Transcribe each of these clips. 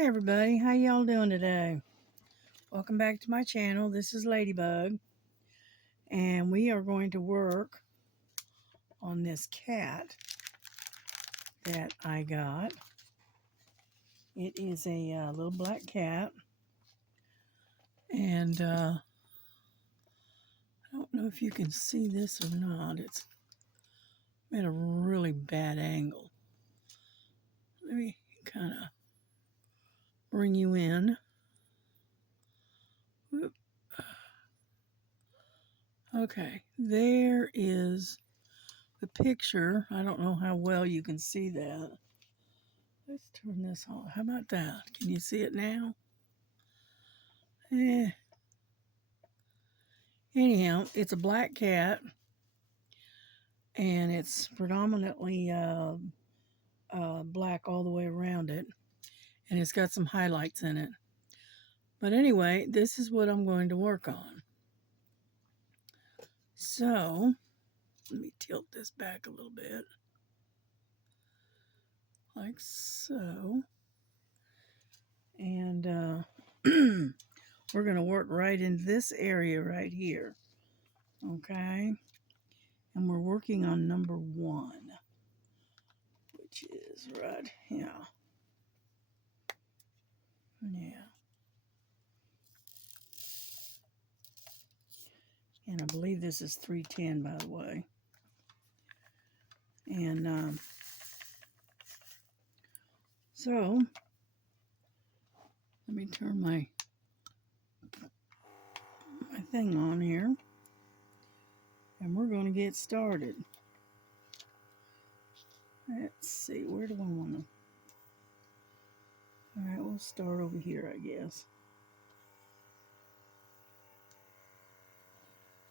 Hi everybody, how y'all doing today? Welcome back to my channel. This is Ladybug, and we are going to work on this cat that I got. It is a little black cat, and I don't know if you can see this or not. It's at a really bad angle. Let me kind of bring you in. Whoop. Okay, there is the picture. I don't know how well you can see that. Let's turn this on. How about that? Can you see it now? Anyhow, it's a black cat, and it's predominantly black all the way around it, and it's got some highlights in it. But anyway, this is what I'm going to work on. So, let me tilt this back a little bit, like so. And we're going to work right in this area right here, okay? And we're working on number 1, which is right here. Yeah. And I believe this is 310, by the way. And so, let me turn my thing on here. And we're going to get started. Let's see, where do I want to... All right, we'll start over here, I guess.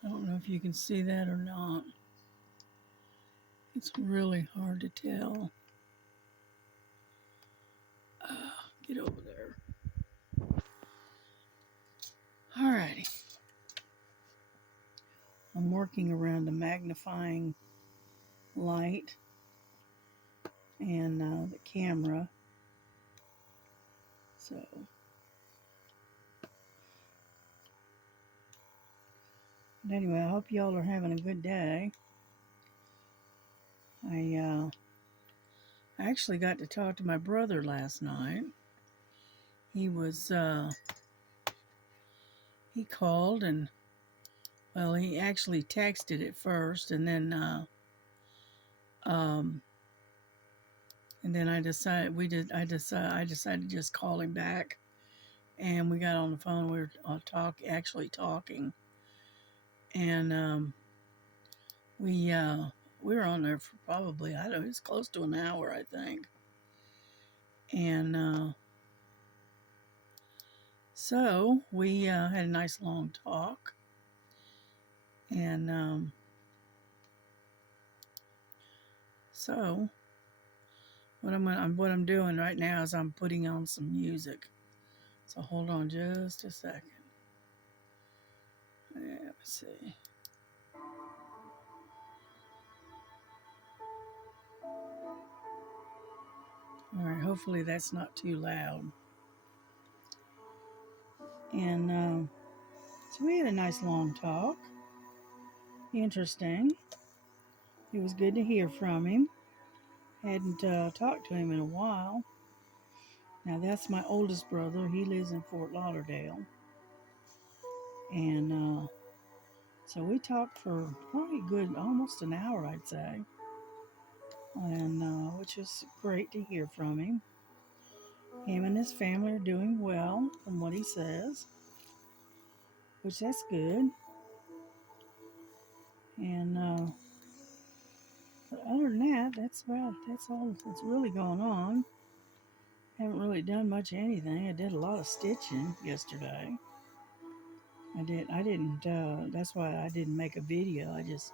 I don't know if you can see that or not. It's really hard to tell. Get over there. Alrighty. I'm working around the magnifying light and the camera. So, but anyway, I hope y'all are having a good day. I actually got to talk to my brother last night. He was, he called and, well, he actually texted at first, and then I decided I decided to just call him back, and we got on the phone. We were actually talking, and we were on there for probably, I don't know, it's close to an hour, I think. And so we had a nice long talk, and so what I'm doing right now is I'm putting on some music. So hold on just a second. Let me see. All right, hopefully that's not too loud. And so we had a nice long talk. Interesting. It was good to hear from him. Hadn't talked to him in a while. Now that's my oldest brother. He lives in Fort Lauderdale. And so we talked for probably good almost an hour, I'd say. And which is great to hear from him. Him and his family are doing well from what he says, which that's good. And but other than that, that's all that's really going on. Haven't really done much of anything. I did a lot of stitching yesterday. I didn't, that's why I didn't make a video. Because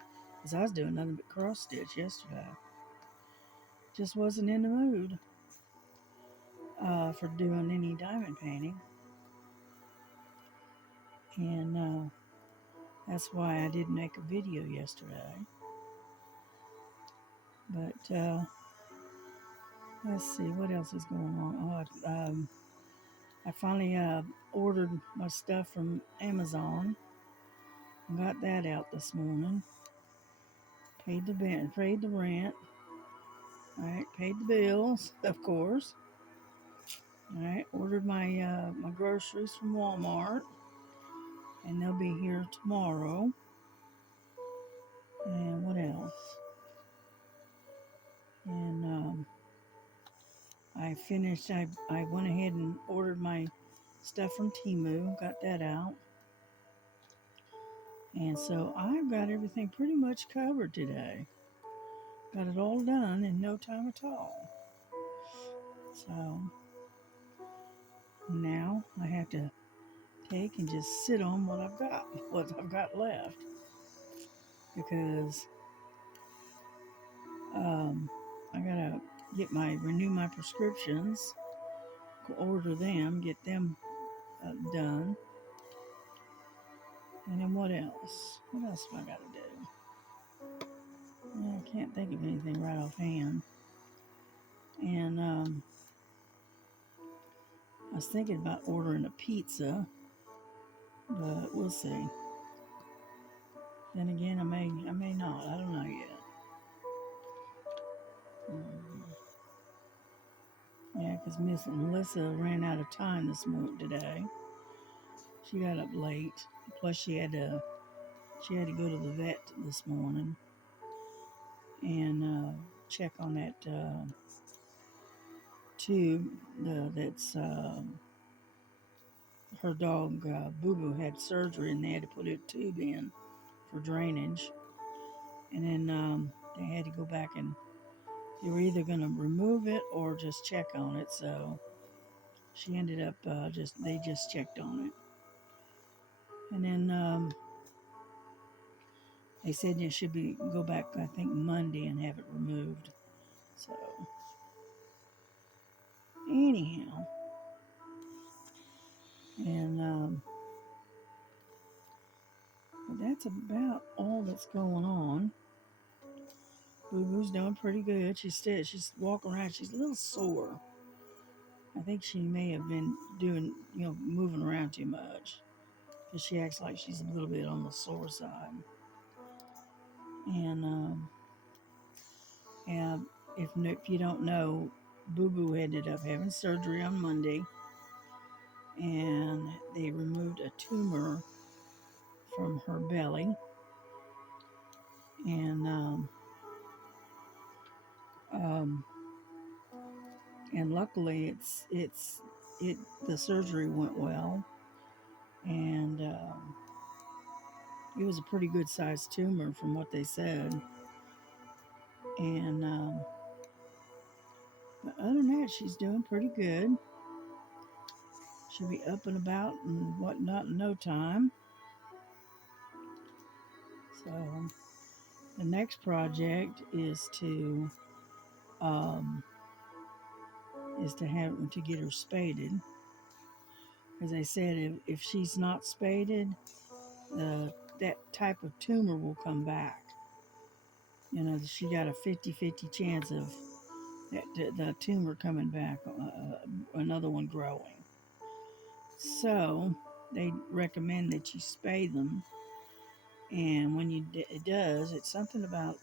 I was doing nothing but cross stitch yesterday. Just wasn't in the mood for doing any diamond painting. And that's why I didn't make a video yesterday. But let's see, what else is going on? I finally ordered my stuff from Amazon. Got that out this morning. Paid the rent. All right, paid the bills, of course. All right, ordered my groceries from Walmart, and they'll be here tomorrow. And what else? And I finished. I went ahead and ordered my stuff from Temu. Got that out. And so I've got everything pretty much covered today. Got it all done in no time at all. So now I have to take and just sit on what I've got left, because I gotta renew my prescriptions, order them, get them done, and then what else? What else have I got to do? I can't think of anything right offhand. And I was thinking about ordering a pizza, but we'll see. Then again, I may not. I don't know yet. Yeah, because Miss Melissa ran out of time today. She got up late. Plus, she had to go to the vet this morning and check on that tube. That's her dog Boo Boo had surgery, and they had to put a tube in for drainage. And then they had to go back, and they were either going to remove it or just check on it. So she ended up they just checked on it. And then they said you should go back, I think, Monday and have it removed. So anyhow, and that's about all that's going on. Boo Boo's doing pretty good. She's walking around. She's a little sore. I think she may have been moving around too much, because she acts like she's a little bit on the sore side. And if you don't know, Boo Boo ended up having surgery on Monday, and they removed a tumor from her belly, and um, and luckily the surgery went well, and it was a pretty good sized tumor from what they said. And but other than that, she's doing pretty good. She'll be up and about and whatnot in no time. So the next project is to get her spaded. As I said, if she's not spaded, that type of tumor will come back. She got a 50-50 chance of the tumor coming back, another one growing. So they recommend that you spay them, and when it does, it's something about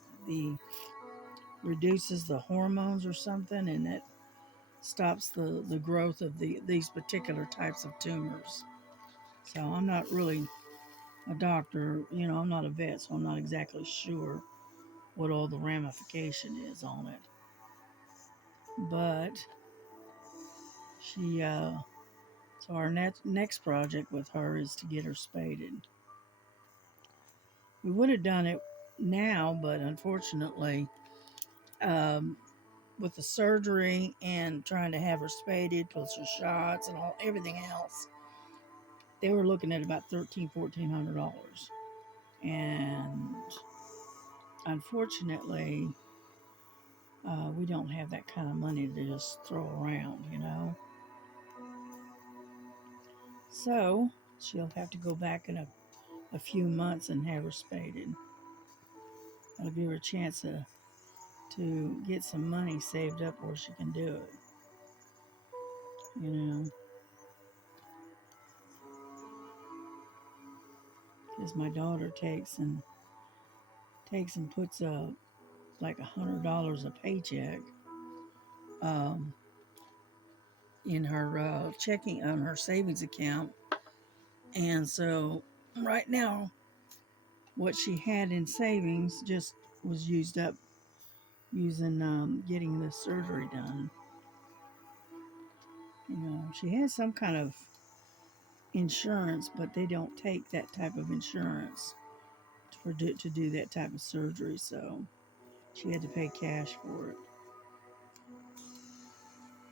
reduces the hormones or something, and it stops the growth of these particular types of tumors. So I'm not really a doctor, I'm not a vet, so I'm not exactly sure what all the ramification is on it. But so our next project with her is to get her spaded. We would have done it now, but unfortunately, with the surgery and trying to have her spaded, plus her shots and everything else, they were looking at about $1,400, and unfortunately, we don't have that kind of money to just throw around. So she'll have to go back in a few months and have her spaded. That'll give her a chance to get some money saved up where she can do it. because my daughter takes and puts like $100 a paycheck um, in her checking on her savings account, and so right now what she had in savings just was used up using getting the surgery done. You know, she has some kind of insurance, but they don't take that type of insurance to do that type of surgery, so she had to pay cash for it.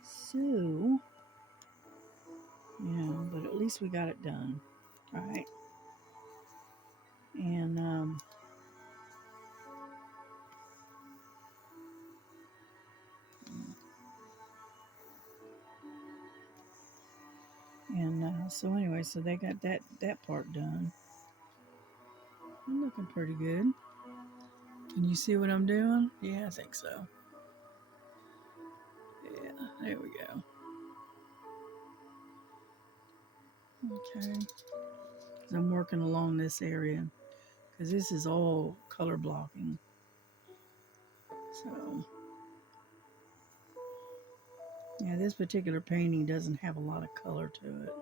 So, yeah, but at least we got it done, right? And so anyway, so they got that part done. I'm looking pretty good. Can you see what I'm doing? Yeah, I think so. Yeah, there we go. Okay, so I'm working along this area because this is all color blocking. So yeah, this particular painting doesn't have a lot of color to it.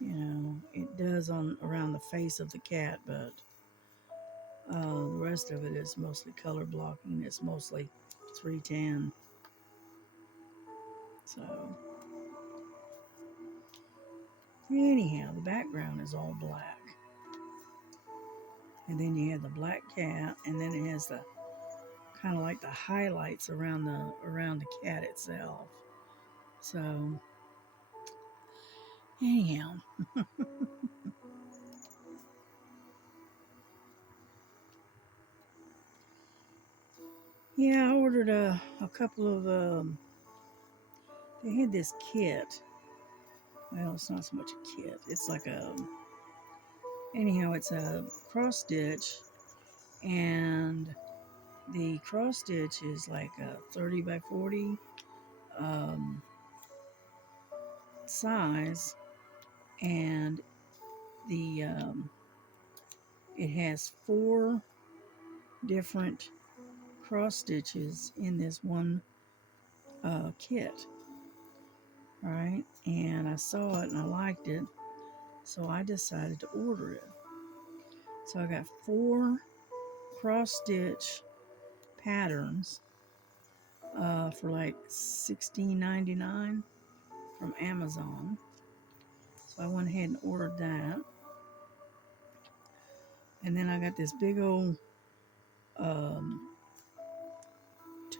You know, it does on around the face of the cat, but the rest of it is mostly color blocking. It's mostly 310. So anyhow, the background is all black. And then you have the black cat, and then it has the kind of like the highlights around the cat itself. So anyhow, yeah, I ordered a couple of they had this kit. Well, it's not so much a kit. It's like it's a cross stitch, and the cross stitch is like a 30 by 40 um, size, and the it has 4 different cross stitches in this one kit, right? And I saw it and I liked it, so I decided to order it. So I got 4 cross stitch patterns for like $16.99 from Amazon. So I went ahead and ordered that. And then I got this big old um,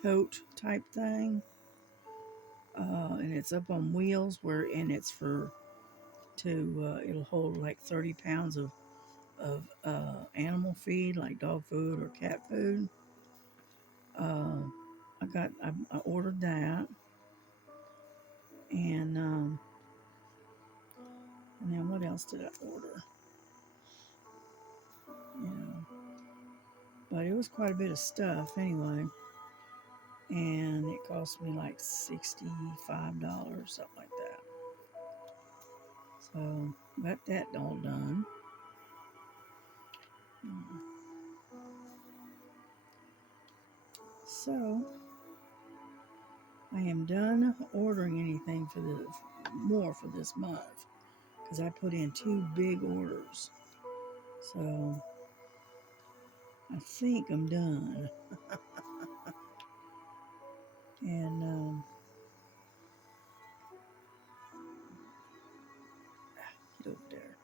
tote type thing, and it's up on wheels and it's it'll hold like 30 pounds of animal feed, like dog food or cat food. Uh, I ordered that, and then what else did I order? You know, but it was quite a bit of stuff anyway, and it cost me like $65, something like that. So got that all done. So I am done ordering anything for this month because I put in 2 big orders. So I think I'm done. And get over there.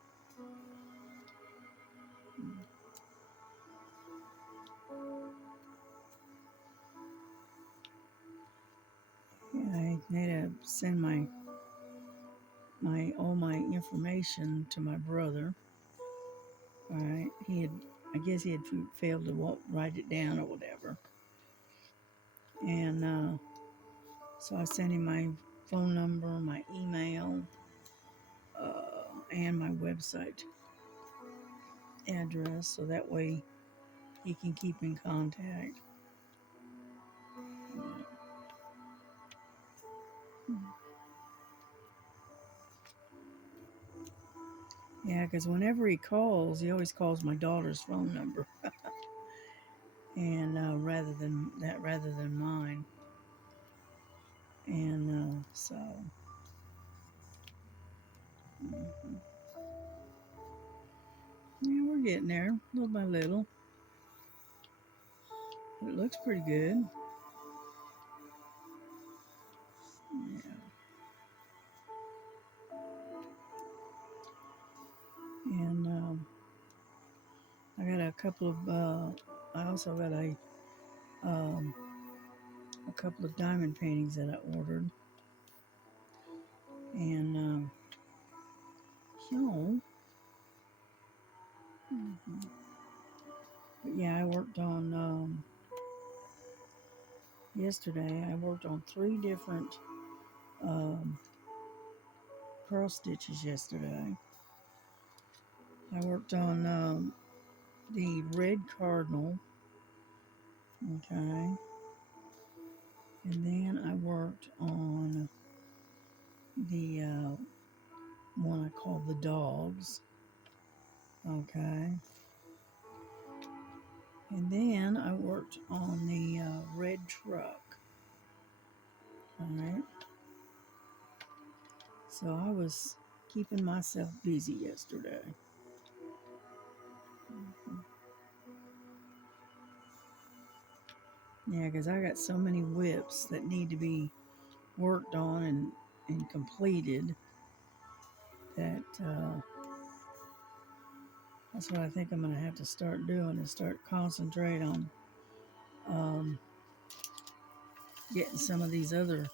Yeah, I need to send my all my information to my brother. All right, I guess he had failed to write it down or whatever. And so I sent him my phone number, my email, and my website address, so that way he can keep in contact. Yeah, because whenever he calls, he always calls my daughter's phone number, and rather than mine. And so, mhm. Yeah, we're getting there, little by little. It looks pretty good. Yeah, and I got a couple of. I also got um, a couple of diamond paintings that I ordered, and so. Mhm. But yeah, I worked on yesterday. I worked on 3 different um, cross stitches yesterday. I worked on the red cardinal, okay, and then I worked on the one I call the dogs, okay, and then I worked on the red truck, all right. So I was keeping myself busy yesterday. Yeah, because I got so many whips that need to be worked on and completed that that's what I think I'm going to have to start doing is start concentrate on um, getting some of these other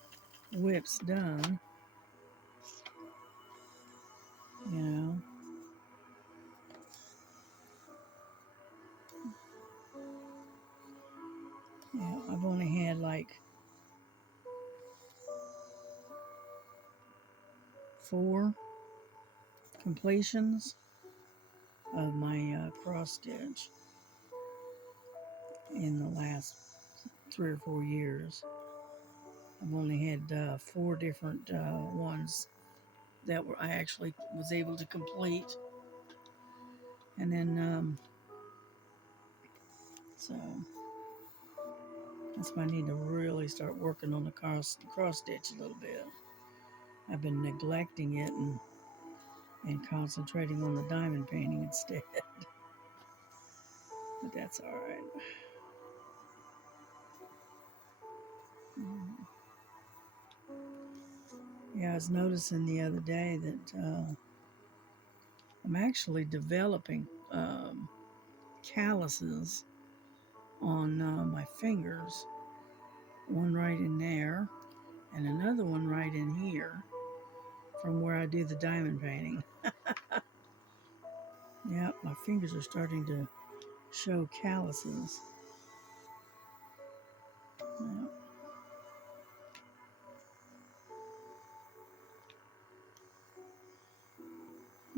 whips done, you know. Yeah, I've only had like 4 completions of my cross stitch in the last 3 or 4 years. I've only had 4 different ones that I actually was able to complete, and then so that's why I need to really start working on the cross stitch a little bit. I've been neglecting it and concentrating on the diamond painting instead, but that's all right. Yeah, I was noticing the other day that I'm actually developing calluses on my fingers, one right in there and another one right in here from where I do the diamond painting. Yep, my fingers are starting to show calluses. Yep.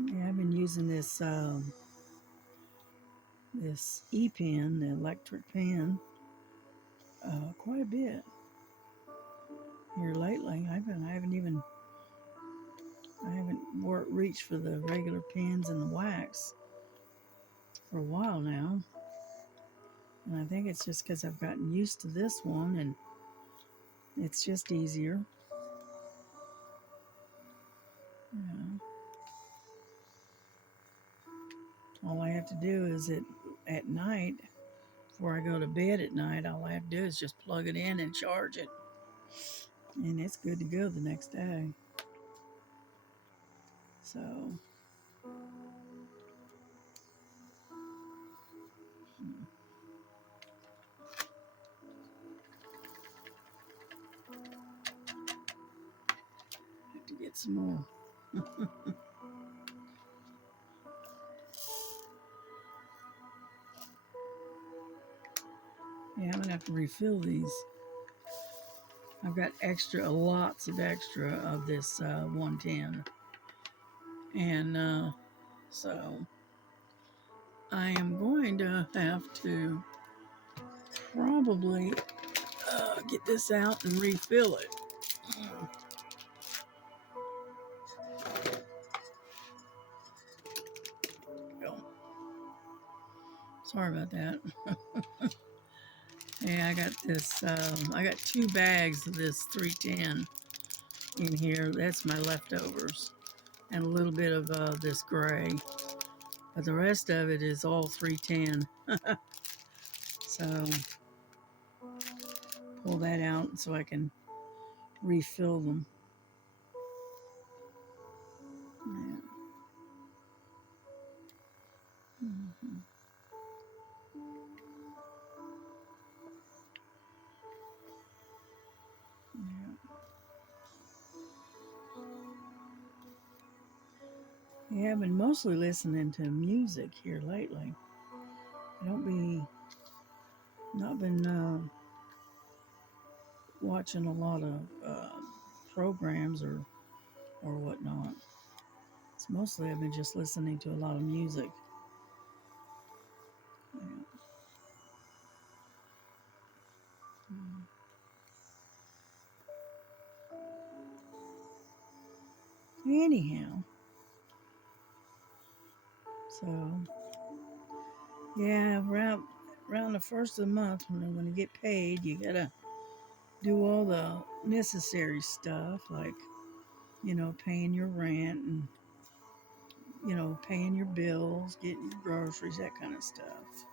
Yeah, I've been using this E-pen, the electric pen, quite a bit here lately. I haven't reached for the regular pens and the wax for a while now, and I think it's just because I've gotten used to this one and it's just easier. Yeah. All I have to do is at night, before I go to bed at night, all I have to do is just plug it in and charge it, and it's good to go the next day. So, have to get some more. Yeah, I'm gonna have to refill these. I've got lots of extra of this 110, and so I am going to have to probably get this out and refill it. Sorry about that. Yeah, I got this, I got 2 bags of this 310 in here. That's my leftovers. And a little bit of this gray. But the rest of it is all 310. So pull that out so I can refill them. Yeah. Mm-hmm. Yeah. Yeah, I've been mostly listening to music here lately. I don't be not been watching a lot of programs or whatnot. It's mostly I've been just listening to a lot of music. Yeah. Anyhow, so yeah, around the first of the month when you get paid, you gotta do all the necessary stuff like paying your rent and paying your bills, getting your groceries, that kind of stuff.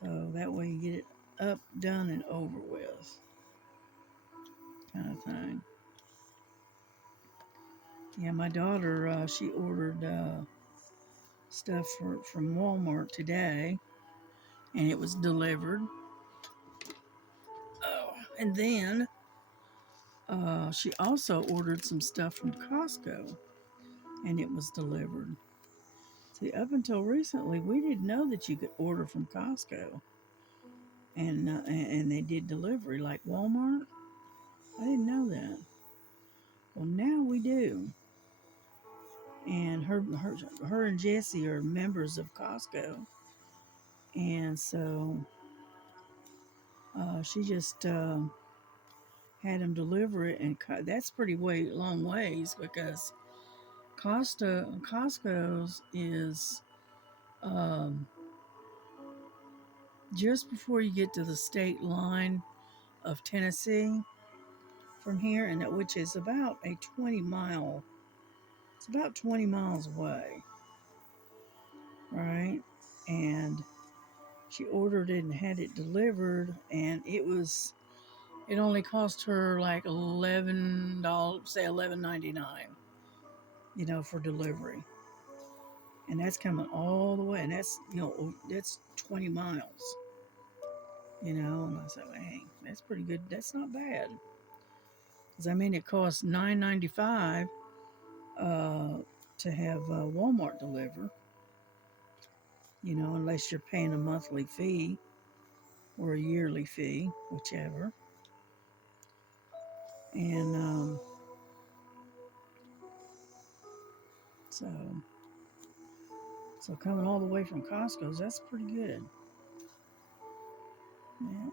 So that way you get it up, done, and over with, kind of thing. Yeah, my daughter, she ordered stuff from Walmart today, and it was delivered. Oh, and then she also ordered some stuff from Costco, and it was delivered. See, up until recently, we didn't know that you could order from Costco, and they did delivery like Walmart. I didn't know that. Well, now we do. And her and Jesse are members of Costco, and so she just had them deliver it, and that's pretty long ways because Costco's is um, just before you get to the state line of Tennessee from here, and which is about a 20-mile. It's about 20 miles away, right? And she ordered it and had it delivered, and it only cost her like $11, say $11.99, for delivery. And that's coming all the way, and that's 20 miles, and I said, well, hey, that's pretty good. That's not bad. Because, I mean, it costs $9.95 to have Walmart deliver, unless you're paying a monthly fee or a yearly fee, whichever. And so coming all the way from Costco's, that's pretty good. Yeah.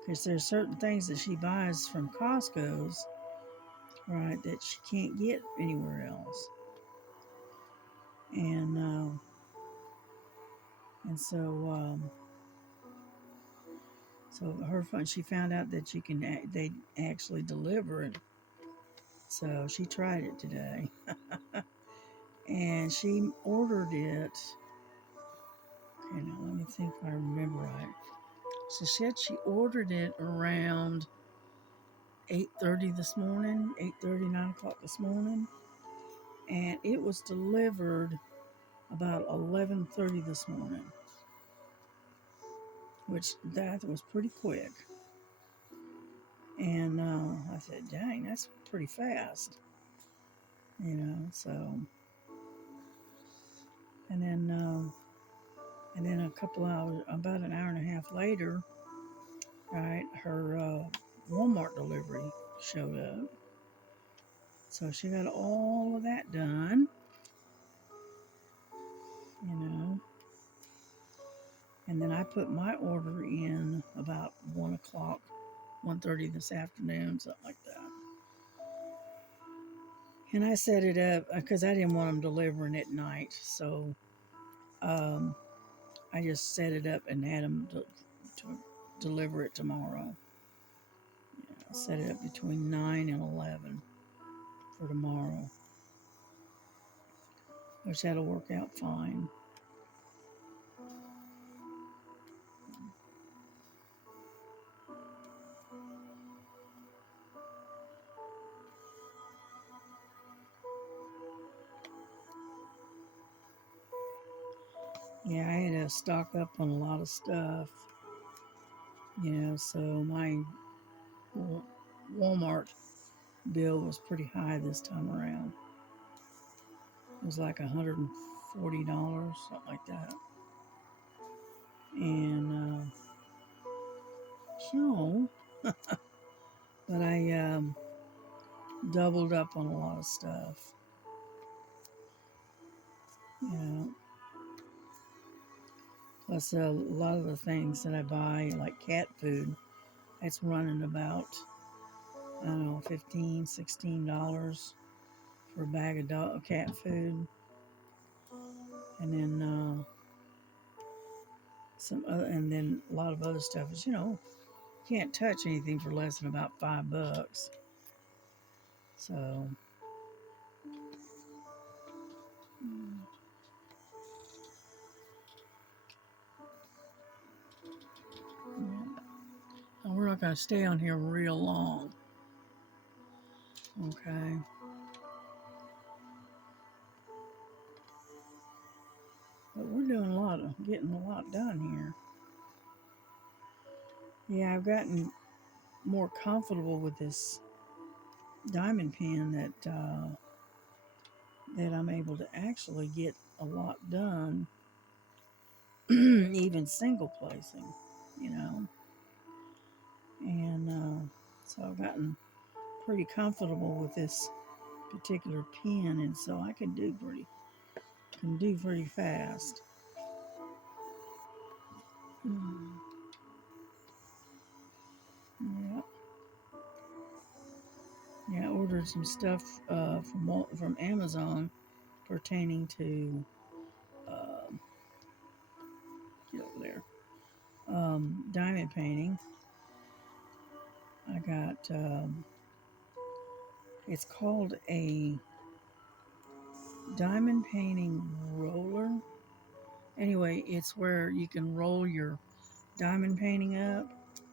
Because there's certain things that she buys from Costco's, right, that she can't get anywhere else. And so her fun, she found out that they actually deliver it. So she tried it today, and she ordered it. Okay, now let me think if I remember right. So she said she ordered it around 8:30 this morning, 8:30, 9 o'clock this morning, and it was delivered about 11:30 this morning, which that was pretty quick. And I said, dang, that's pretty fast, so, and then a couple hours, about an hour and a half later, right, her Walmart delivery showed up. So she got all of that done, you know. And then I put my order in about 1 o'clock, 1:30 this afternoon, something like that. And I set it up because I didn't want them delivering at night. So I just set it up and had them to deliver it tomorrow. I set it up between 9 and 11 for tomorrow, which that'll work out fine. Yeah, I had to stock up on a lot of stuff, so my Walmart bill was pretty high this time around. It was like $140, something like that. And so, but I doubled up on a lot of stuff. Plus a lot of the things that I buy, like cat food, it's running about, I don't know, $15, $16 for a bag of cat food. And then and then a lot of other stuff is, can't touch anything for less than about $5. So, yeah. And we're not going to stay on here real long. Okay. But we're doing getting a lot done here. Yeah, I've gotten more comfortable with this diamond pen that I'm able to actually get a lot done, even single placing, And so I've gotten pretty comfortable with this particular pen, and so I can do pretty fast. Yeah. Yeah, I ordered some stuff from Amazon pertaining to get over there diamond painting. I got it's called a diamond painting roller. Anyway, it's where you can roll your diamond painting up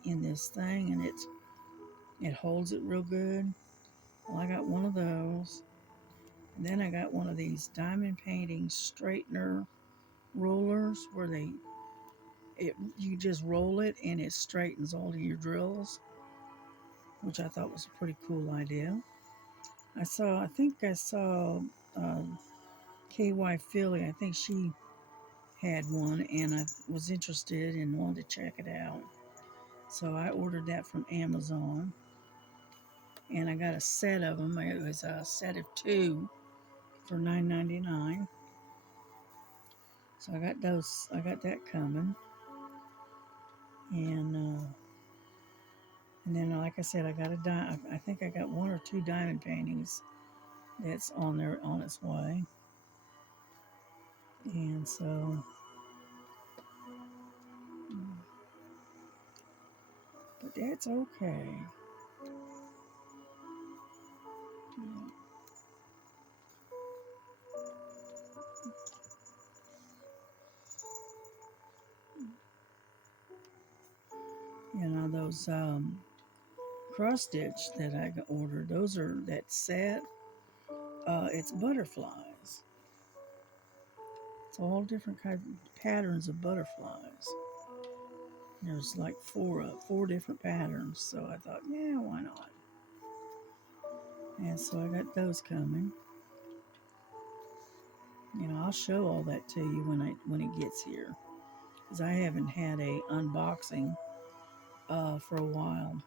in this thing, and it holds it real good. Well, I got one of those, and then I got one of these diamond painting straightener rollers where you just roll it and it straightens all of your drills, which I thought was a pretty cool idea. I think I saw KY Philly. I think she had one, and I was interested and wanted to check it out. So I ordered that from Amazon, and I got a set of them. It was a set of 2 for $9.99. So I got those. I got that coming, and then, like I said, I got I think I got 1 or 2 diamond paintings that's on its way, and so. But that's okay. Those cross stitch that I ordered, those are that set. It's butterflies. It's all different kinds of patterns of butterflies. There's like four different patterns. So I thought, yeah, why not? And so I got those coming. I'll show all that to you when it gets here, because I haven't had a unboxing for a while.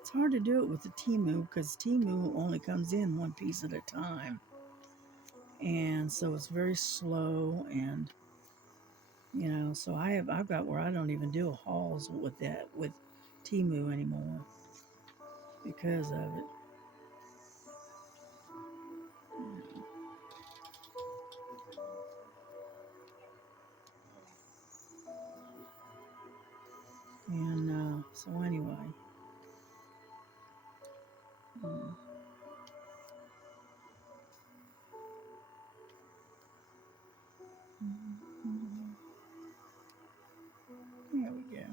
It's hard to do it with the Temu because Temu only comes in one piece at a time, and so it's very slow. And so I've got where I don't even do hauls with Temu anymore because of it. So anyway. There we go.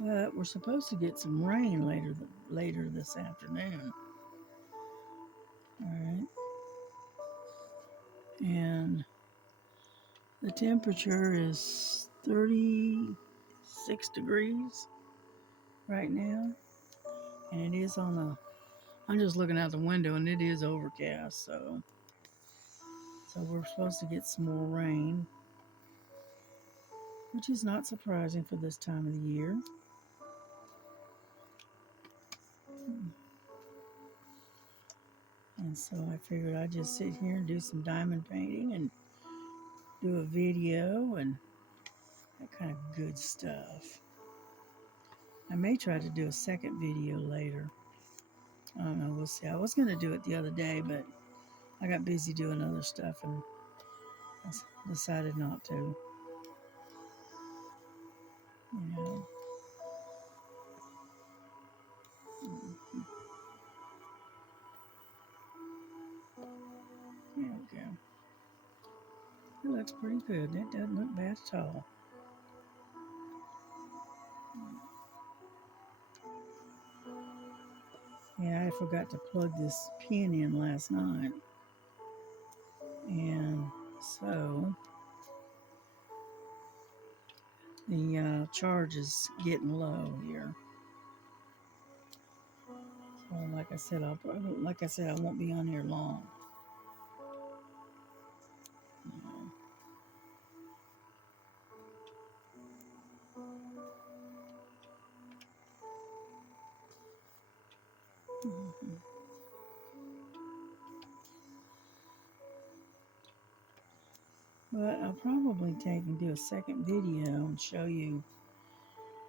But we're supposed to get some rain later this afternoon. All right. And the temperature is 36 degrees right now. And it is I'm just looking out the window and it is overcast. So we're supposed to get some more rain, which is not surprising for this time of the year. And so I figured I'd just sit here and do some diamond painting and do a video and that kind of good stuff. I may try to do a second video later. I don't know, we'll see. I was going to do it the other day, but I got busy doing other stuff and I decided not to. You know. There we go. It looks pretty good. It doesn't look bad at all. Yeah, I forgot to plug this pin in last night. And so the charge is getting low here. So like I said, I won't be on here long. You know. Mm-hmm. But I'll probably take and do a second video and show you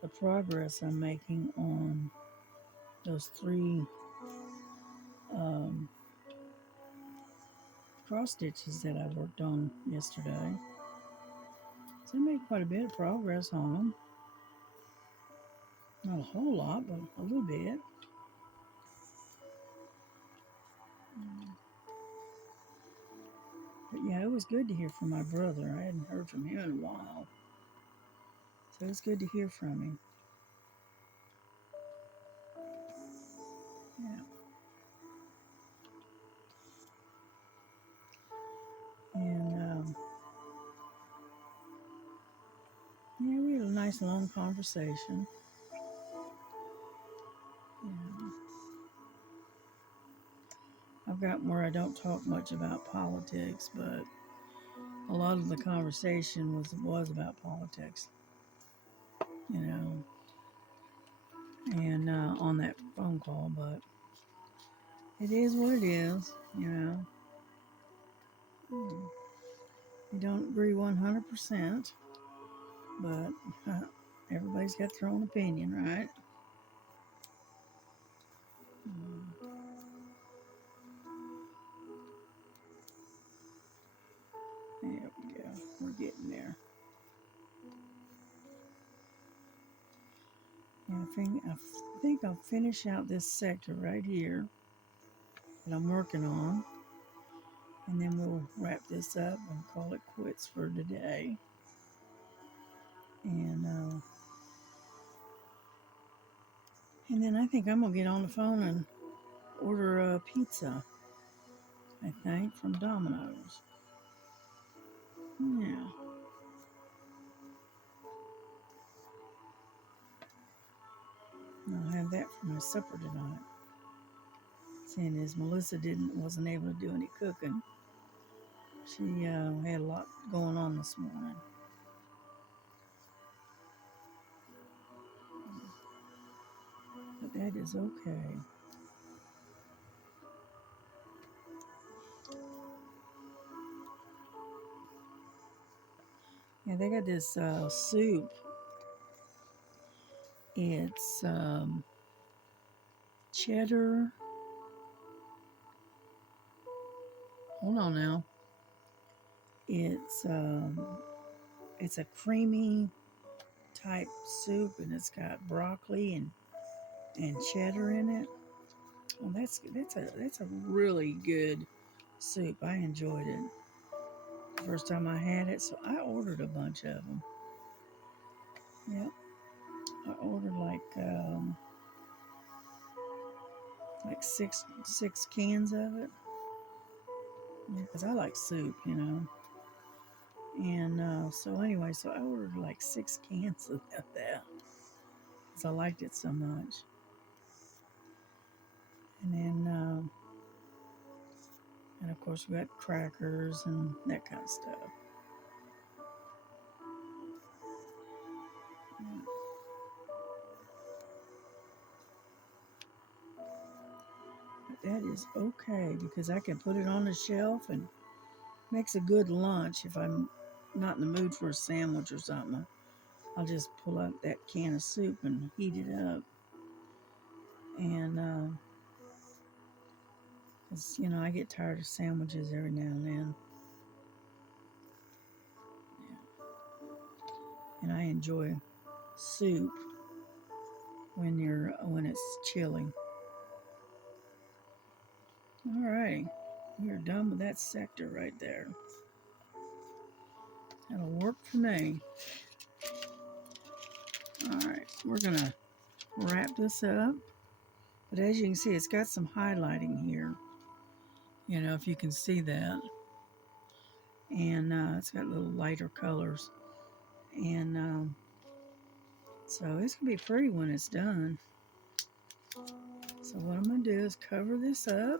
the progress I'm making on those 3 cross stitches that I worked on yesterday. So I made quite a bit of progress on them. Not a whole lot, but a little bit. But yeah, it was good to hear from my brother. I hadn't heard from him in a while. So it's good to hear from him. Yeah. And yeah, we had a nice long conversation. Yeah. I've gotten where I don't talk much about politics, but a lot of the conversation was about politics, you know, and on that phone call, but it is what it is, you know. You don't agree 100%, but everybody's got their own opinion, right? There we go. We're getting there. And I think I'll finish out this sector right here that I'm working on, and then we'll wrap this up and call it quits for today. And then I think I'm gonna get on the phone and order a pizza. I think from Domino's. Yeah. I'll have that for my supper tonight. Seeing as Melissa wasn't able to do any cooking, she had a lot going on this morning. But that is okay. Yeah, they got this soup. It's cheddar. Hold on now. It's It's a creamy type soup, and it's got broccoli and cheddar in it. Well, that's a really good soup. I enjoyed it the first time I had it, so I ordered a bunch of them. Yep, I ordered like six cans of it. Yeah, because I like soup. And so anyway, so I ordered like 6 cans of that because I liked it so much. And then, and of course, we got crackers and that kind of stuff. Yeah. But that is okay because I can put it on the shelf and makes a good lunch if I'm not in the mood for a sandwich or something. I'll just pull out that can of soup and heat it up. And, cause, I get tired of sandwiches every now and then. Yeah. And I enjoy soup when it's chilly. All right, we are done with that sector right there. That'll work for me. All right, we're gonna wrap this up. But as you can see, it's got some highlighting here. If you can see that. And it's got little lighter colors. And so it's going to be pretty when it's done. So what I'm going to do is cover this up.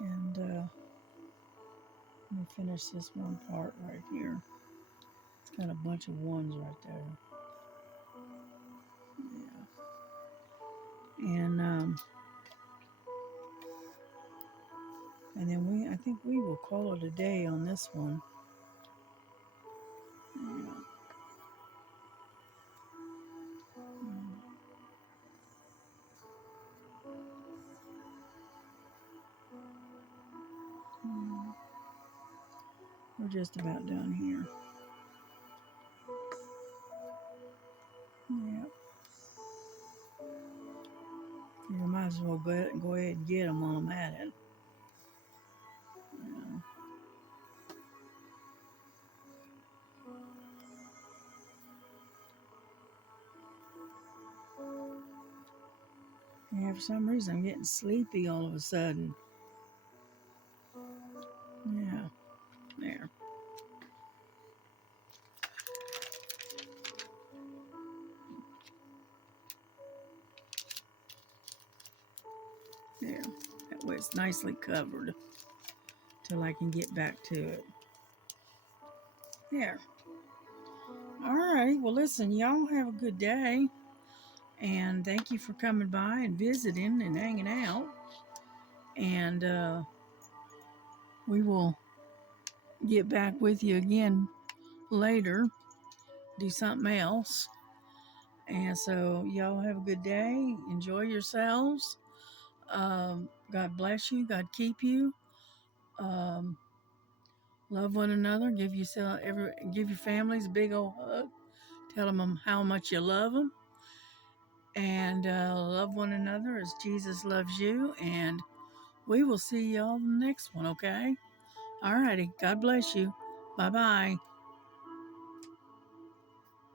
And let me finish this one part right here. It's got a bunch of ones right there. Yeah. And then I think we will call it a day on this one. Yeah. We're just about done here. Yeah. You might as well go ahead and get them while I'm at it. Yeah. Yeah, for some reason I'm getting sleepy all of a sudden. Yeah, there. There. That way it's nicely covered till I can get back to it. There. Alrighty, well listen, y'all have a good day. And thank you for coming by and visiting and hanging out. And we will get back with you again later, do something else. And so, y'all have a good day. Enjoy yourselves. God bless you. God keep you. Um, love one another. Give your families a big old hug. Tell them how much you love them. And love one another as Jesus loves you. And we will see y'all in the next one, okay? All righty. God bless you. Bye bye.